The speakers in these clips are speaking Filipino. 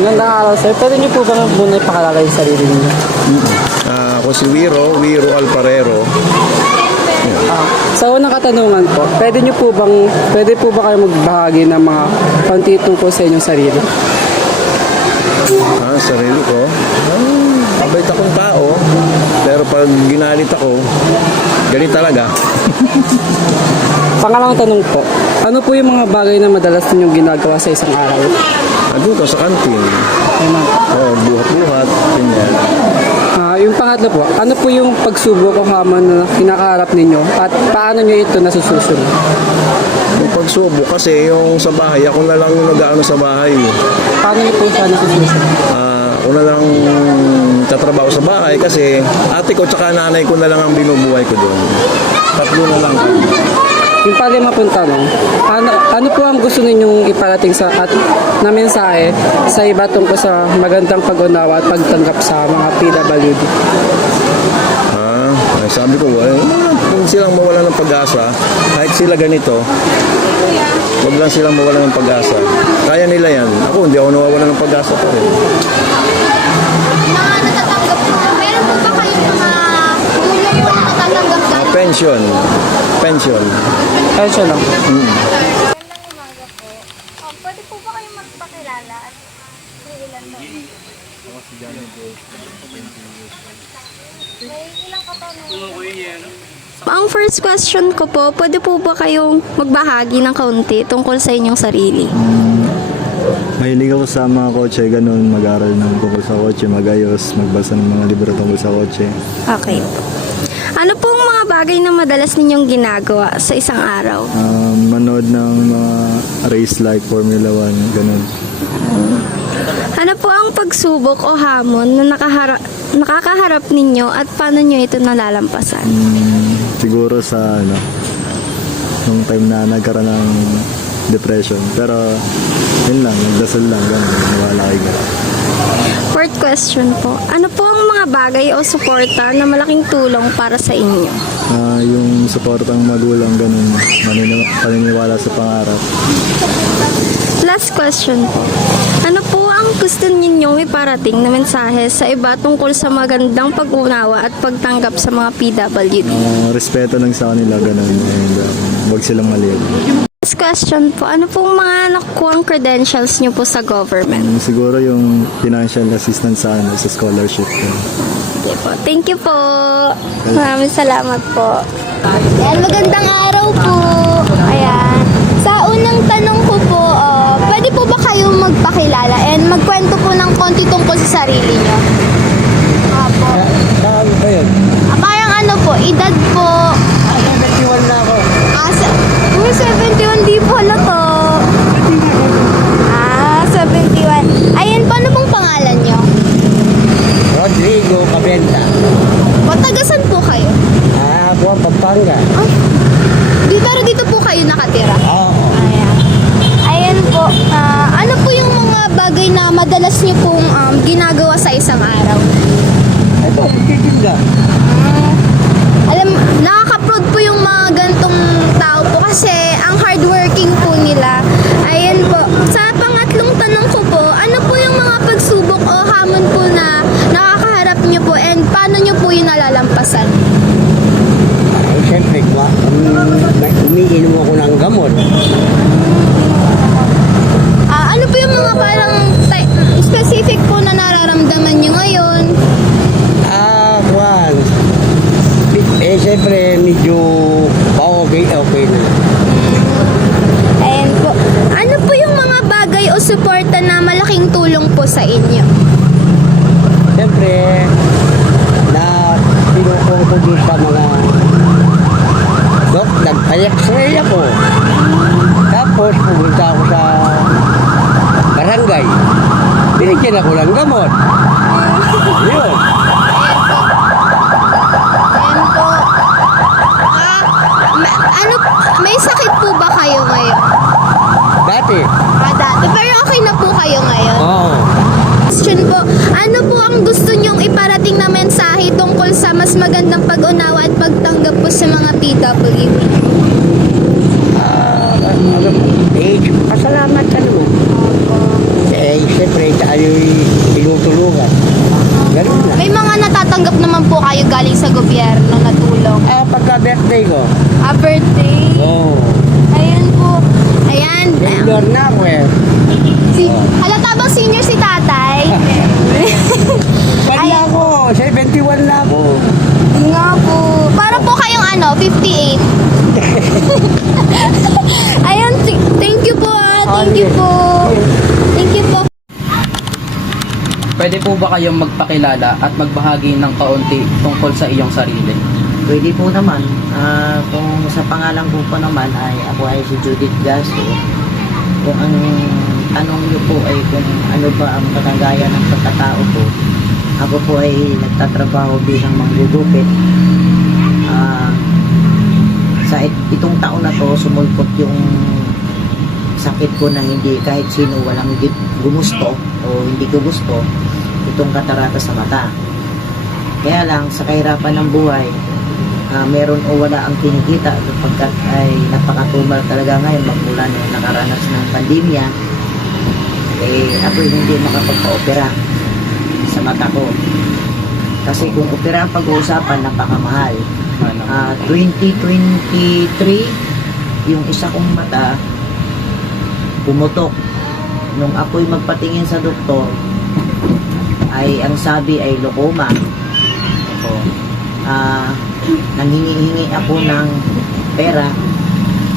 Magandang araw, sir. Pwede niyo po ba muna ipakalala yung sarili niyo? Ako si Wiro Alparero. Sa unang katanungan po, pwede po ba kayo magbahagi ng mga konti tungkol sa inyong sarili? Sarili ko. Mabait akong tao. Pero pag ginalit ako, galit talaga. Pangalawang tanong po, ano po yung mga bagay na madalas ninyong ginagawa sa isang araw? Andun ko sa kantin. Buhat-buhat. Ganyan. Yung pangatlo po, ano po yung pagsubok o hamon na kinakaharap ninyo at paano nyo ito nasususunod? Yung pagsubok kasi yung sa bahay, ako na lang yung nag-ano sa bahay. Paano nyo po siya nasususunod? Ako na lang tatrabaho sa bahay kasi ate ko tsaka nanay ko na lang ang binubuhay ko doon. Tatlo na lang. Yung palima pong tanong, ano po ang gusto ninyong iparating na mensahe sa iba tungkol sa magandang pag-unawa at pagtanggap sa mga PWD? Sabi ko, huwag silang mawala ng pag-asa. Kahit sila ganito, huwag lang silang mawala ng pag-asa. Kaya nila yan. Ako, hindi ako nawawala ng pag-asa pa rin. Mga natatanggap po, meron po ba kayong mga tulong po na natatanggap galing? Pension. Ayun siya lang. Magandang umaga po. Pwede po ba kayong magpakilala at ilan ba? May ilang katanungan. Ang first question ko po, pwede po ba kayong magbahagi ng kaunti tungkol sa inyong sarili? Mahilig ako sa mga kotse, ganun, mag-aral ng tungkol sa kotse, magayos, magbasa ng mga libro tungkol sa kotse. Okay po. Ano pong mga bagay na madalas ninyong ginagawa sa isang araw? Manood ng mga race like Formula 1, ganun. Ano po ang pagsubok o hamon na nakakaharap ninyo at paano nyo ito nalalampasan? Siguro sa, nung time na nagkaroon ng depression. Pero, yun lang, nagdasal lang, ganun, nawala kayo. Fourth question po, ano po ang mga bagay o suporta na malaking tulong para sa inyo? Yung suportang magulang, ganun, paniniwala sa pangarap. Last question po, ano po ang gusto ninyong iparating na mensahe sa iba tungkol sa magandang pag-unawa at pagtanggap sa mga PWD? Respeto lang sa kanila, ganun, and huwag silang maliit. Last question po, ano pong mga nakukuhang credentials niyo po sa government? Siguro yung financial assistance sa scholarship. Okay po. Thank you po. Maraming salamat po. Ayan, magandang araw po. Ayan. Sa unang tanong ko po, pwede po ba kayong magpakilala and magkwento po ng konti tungkol sa sarili nyo? Apo. Saan ba yun? Parang ano po, edad po. 71 na ako. 71, di po to. 71. Ayan, paano pong pangalan nyo? Rodrigo Cabenta. Tagasan po kayo? Buwan Pampanga. Pero dito po kayo nakatira? Oo. Ayan. Ayan po. Ano po yung mga bagay na madalas nyo pong ginagawa sa isang araw? Ito, titinda. Nakaka-proud po yung mga gantong tao po kasi ang hardworking po nila. Ayan po. Sa pangatlong tanong ko po, ano po yung mga pagsubok o hamon po na nakakaharap nyo po and paano nyo po yung nalalampasan? Siyempre, umiinom ako ng gamot. Ano po yung mga parang specific po na nararamdaman nyo ngayon? Juan. Siyempre, medyo okay na. Ayan po. Ano po yung mga bagay o suporta na malaking tulong po sa inyo? Siyempre, na tinukong ko doon sa mga nagpa-x-ray ako. Tapos, pumunta ako sa barangay. Binigyan ako ng gamot. Yun. Ayan po. May sakit po ba kayo ngayon? Dati. Dati. Pero okay na po kayo ngayon? Oo. Question po, ano po ang gusto nyong iparating na mensahe tungkol sa mas magandang pag-unawa at pagtanggap po sa mga PWD? Pasalamat ka naman. Siyempre, kayo'y tinutulungan. Ganun na. May mga natatanggap naman po kayo galing sa gobyerno na tulong. Pagka birthday ko, Birthday. Ayun po. Ayan. senior na ako eh. Halata bang senior si tatay? Pag na ako, 71 na ako. Nga po. Para po kayong 58. Ayun, thank you po Thank you po. Thank you po. Pwede po ba kayong magpakilala at magbahagi ng kaunti tungkol sa iyong sarili? Pwede po naman. Kung sa pangalan ko po naman ay ako ay si Judith Gasco. Kung ang tanong niyo po ay kung ano ba ang katagayan ng pagkatao ko, ako po ay nagtatrabaho bilang manggugupit. Sa itong taon na to, sumulpot yung sakit ko na hindi kahit sino walang gumusto o hindi ko gusto, itong katarata sa mata. Kaya lang, sa kahirapan ng buhay, meron o wala ang kinikita sapagkat ay napakatumal talaga ngayon magmula na nakaranas ng pandemya, ako hindi makapagpa-opera sa mata ko. Kasi kung opera ang pag-uusapan, napakamahal. 2023, yung isa kong mata, pumutok. Nung ako'y magpatingin sa doktor, ay ang sabi ay glaucoma. Nanghingi-hingi ako ng pera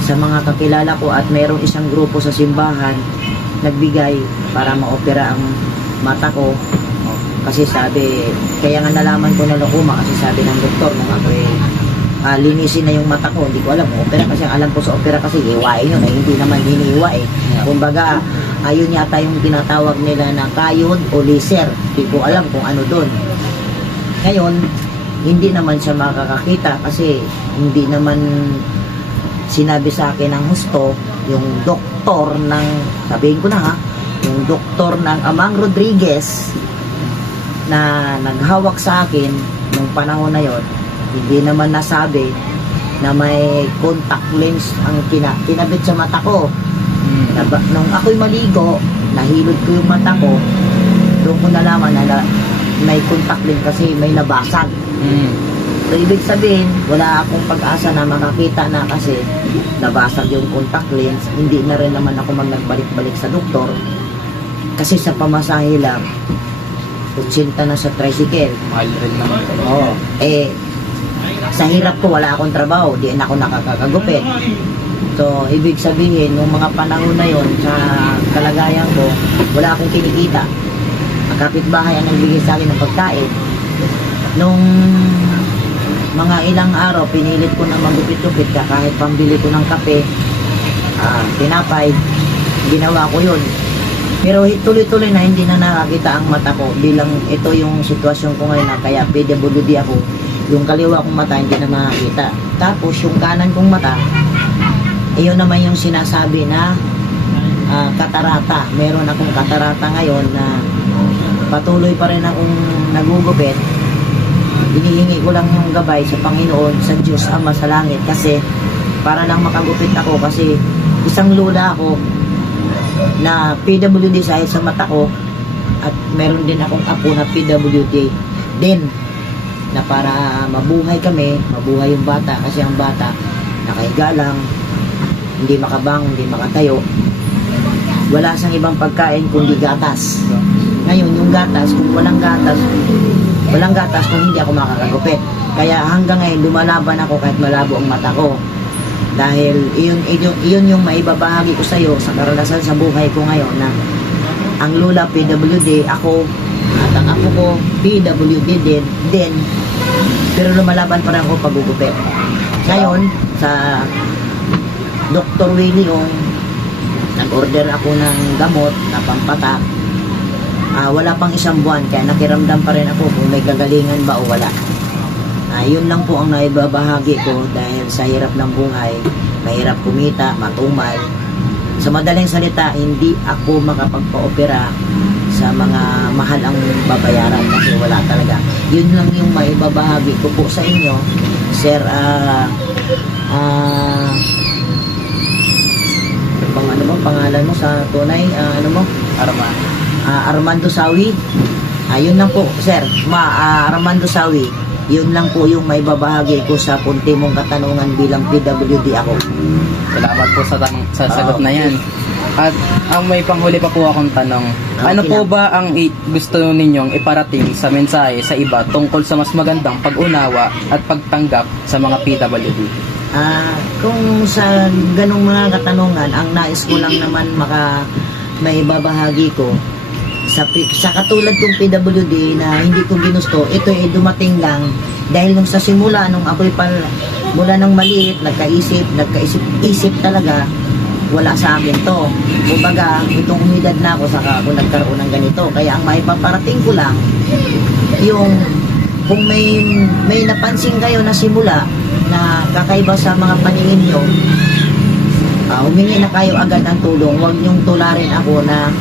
sa mga kakilala ko at mayroong isang grupo sa simbahan nagbigay para maopera ang mata ko. Kasi sabi, kaya nga nalaman ko na glaucoma kasi sabi ng doktor nung ako linisin na yung mata ko, hindi ko alam kung opera kasi ang alam ko sa opera kasi hiwain yun, hindi naman hinihiwa kumbaga ayun yata yung tinatawag nila na kayod o laser, hindi ko alam kung ano doon. Ngayon hindi naman siya makakakita kasi hindi naman sinabi sa akin ng husto yung doktor ng, sabihin ko na yung doktor ng Amang Rodriguez na naghawak sa akin nung panahon na yon, hindi naman nasabi na may contact lens ang kinabit sa mata ko. Nung ako'y maligo, nahilod ko yung mata ko, doon ko nalaman na may contact lens kasi may nabasag. So, ibig sabihin, wala akong pag-asa na makakita na kasi nabasag yung contact lens. Hindi na rin naman ako nagbalik-balik sa doktor kasi sa pamasahe lang 80 na sa tricycle. Mahal rin naman po. Sa hirap ko, wala akong trabaho, di na ako nakakagupit. So, ibig sabihin, nung mga panahon na yon sa kalagayan ko, wala akong kinikita. Ang kapitbahay ang nagbigay sa akin ng pagkain. Nung mga ilang araw, pinilit ko na magupit-upit ka kahit pambili ko ng kape, tinapay, ginawa ko yun. Pero tuloy-tuloy na hindi na nakakita ang mata ko bilang ito yung sitwasyon ko ngayon na kaya PWD ako. Yung kaliwa kong mata hindi na makakita. Tapos yung kanan kong mata, iyon naman yung sinasabi na katarata. Meron akong katarata ngayon na patuloy pa rin akong nagugupit. Hinihingi ko lang yung gabay sa Panginoon, sa Diyos Ama sa langit kasi para lang makagupit ako kasi isang lula ako na PWD dahil sa mata ko at meron din akong apo na PWD din na para mabuhay kami, mabuhay yung bata kasi ang bata nakahiga lang, hindi makabangon, hindi makatayo, wala siyang ibang pagkain kundi gatas. Ngayon yung gatas, kung walang gatas kung hindi ako makakagupit. Kaya hanggang ngayon lumalaban ako kahit malabo ang mata ko. Dahil iyon yung maibabahagi ko sa iyo sa karanasan sa buhay ko ngayon na ang lula PWD, ako at ang apo ko PWD din, pero lumalaban pa rin ako pagugupit. Ngayon sa Dr. Willie yung nag-order ako ng gamot na pampatak, wala pang isang buwan kaya nakiramdam pa rin ako kung may kagalingan ba o wala. Yun lang po ang naibabahagi ko dahil sa hirap ng buhay, mahirap kumita, matumal. Sa madaling salita, hindi ako makapagpa-opera sa mga mahal ang babayaran kasi wala talaga. Yun lang yung maibabahagi ko po sa inyo, Sir. Ano ba pangalan mo sa tunay? Ano mo? Armando Sawi. Yun lang po, sir. Armando Sawi. Yun lang po yung may babahagi ko sa punti mong katanungan bilang PWD ako. Salamat po sa sagot na yan. At ang may panghuli pa po akong tanong. Ano Okay po lang. ba ang gusto ninyong iparating sa mensahe sa iba tungkol sa mas magandang pag-unawa at pagtanggap sa mga PWD? Kung sa ganong mga katanungan, ang nais ko lang naman may babahagi ko sa katulad kong PWD na hindi ko ginusto, ito ay dumating lang dahil nung sa simula, nung ako'y mula nang maliit, nagkaisip talaga, wala sa akin to. Kumbaga, itong umidad na ako, saka ako nagkaroon ng ganito. Kaya ang maipaparating ko lang, yung kung may napansin kayo na simula na kakaiba sa mga paningin nyo, humingi na kayo agad ng tulong. Huwag niyong tularin ako na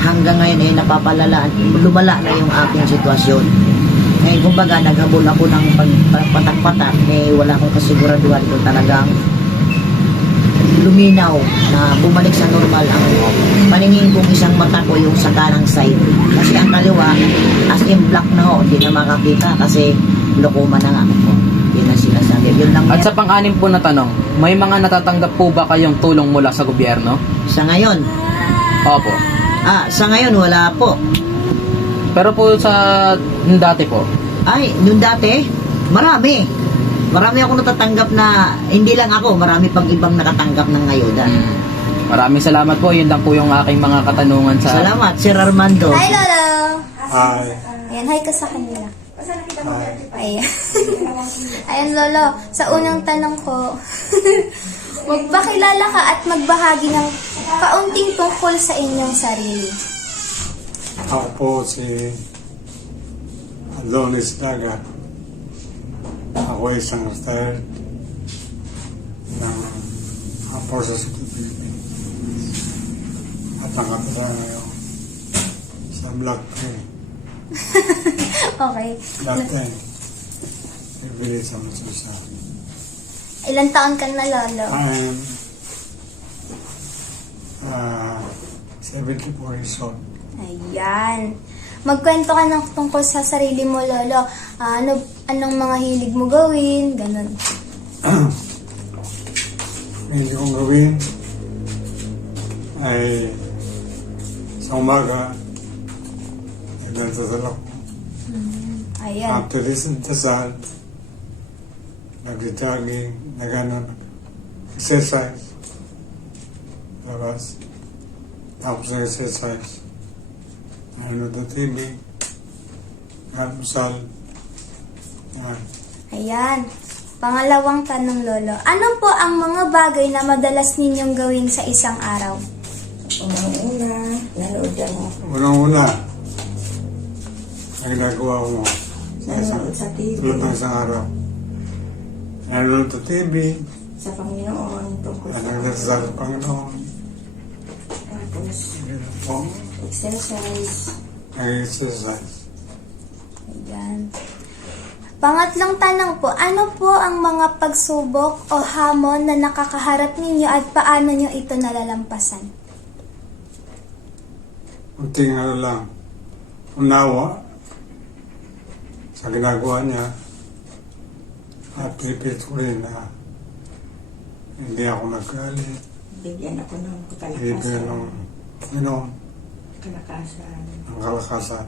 hanggang ngayon ay lumala na yung aking sitwasyon. Ngayon, kumbaga, naghabol ako ng patak-patak, wala akong kasiguraduhan kung talagang luminaw na bumalik sa normal ang paningin kong isang mata ko yung sa kanang side. Kasi ang kaliwa, as in black na ho, hindi na makakita kasi glaucoma na nga. Yun ang sinasabi. Yun lang. At sa pang-anim po na tanong, may mga natatanggap po ba kayong tulong mula sa gobyerno? Sa ngayon, Opo. sa ngayon wala po. Pero po sa dati po, Ay, yung dati, marami. Marami ako natatanggap na, hindi lang ako, marami pang ibang nakatanggap ng ngayon. maraming salamat po. Yun lang po yung aking mga katanungan sa... Salamat, Sir Armando. Hi, Lolo! Hi. Ayan, hi ka sa kanila. Ayan. Ayan, Lolo. Sa unang tanong ko, magpakilala ka at magbahagi ng kaunting tungkol sa inyong sarili. Ako po si Adonis Daga. Ako isang retired ng Forces of the Philippines. At nakatira ngayon sa Block 3. Okay. Block 10. Bibili sa Masusa. Ilan taon ka na, Lolo? I'm 74 years old. Ayan. Magkwento ka ng tungkol sa sarili mo, Lolo. Anong mga hilig mo gawin? Ganun. Hindi kong gawin ay sa umaga nagdadasal ako. Ayan. After this dasal, nag-jogging, exercise. Tapos, tapos nag-exercise. Nanonood ng TV, nagmusal. Yan. Ayan. Pangalawang tanong, Lolo. Ano po ang mga bagay na madalas ninyong gawin sa isang araw? Unang-una, ang ginagawa mo sa tulad ng isang araw. Nanonood ng TV, sa Panginoon, tungkol sa nagdasal sa Panginoon. tapos Po, exercise. nag-exercise. Ayan. Pangatlong tanong po, ano po ang mga pagsubok o hamon na nakakaharap ninyo at paano nyo ito nalalampasan? Unting lang, unawa sa ginagawa niya at pipilit ko rin na hindi ako nagkalit, Bigyan ako ng ibigay kalakasan. ng Panginoon Kalakasan. ang kalakasan.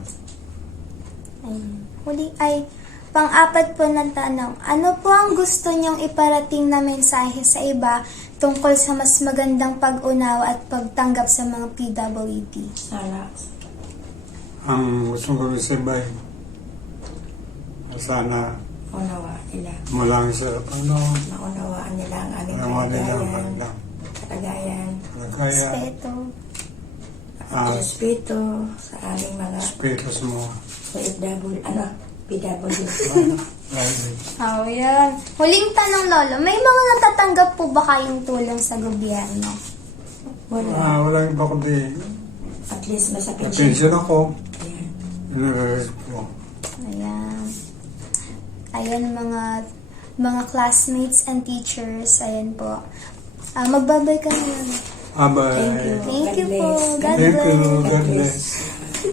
Ayan. Huli ay, pang-apat po ng tanong, ano po ang gusto nyong iparating na mensahe sa iba tungkol sa mas magandang pag-unawa at pagtanggap sa mga PWD? Sana Ang gusto ko rin sa iba ay sana unawa nila. mulang sa Panginoon, Maunawaan nila ang aming nawa nila ang kalagayan. magandang Kalagayan. kaya Respeto. Respeto sa aming mga spiritu sa mga PW. Oh, yan. Huling tanong, Lolo, may mga natatanggap po ba kayong tulong sa gobyerno? Wala. walang iba kundi At least nasa pension. pension ako, Yan. nire-rest ko. Ayan. Ayan, mga classmates and teachers. Ayan po. Magbabay ka na. Bye-bye. Thank you. Thank you God po. bless. God Thank bless. you. God bless.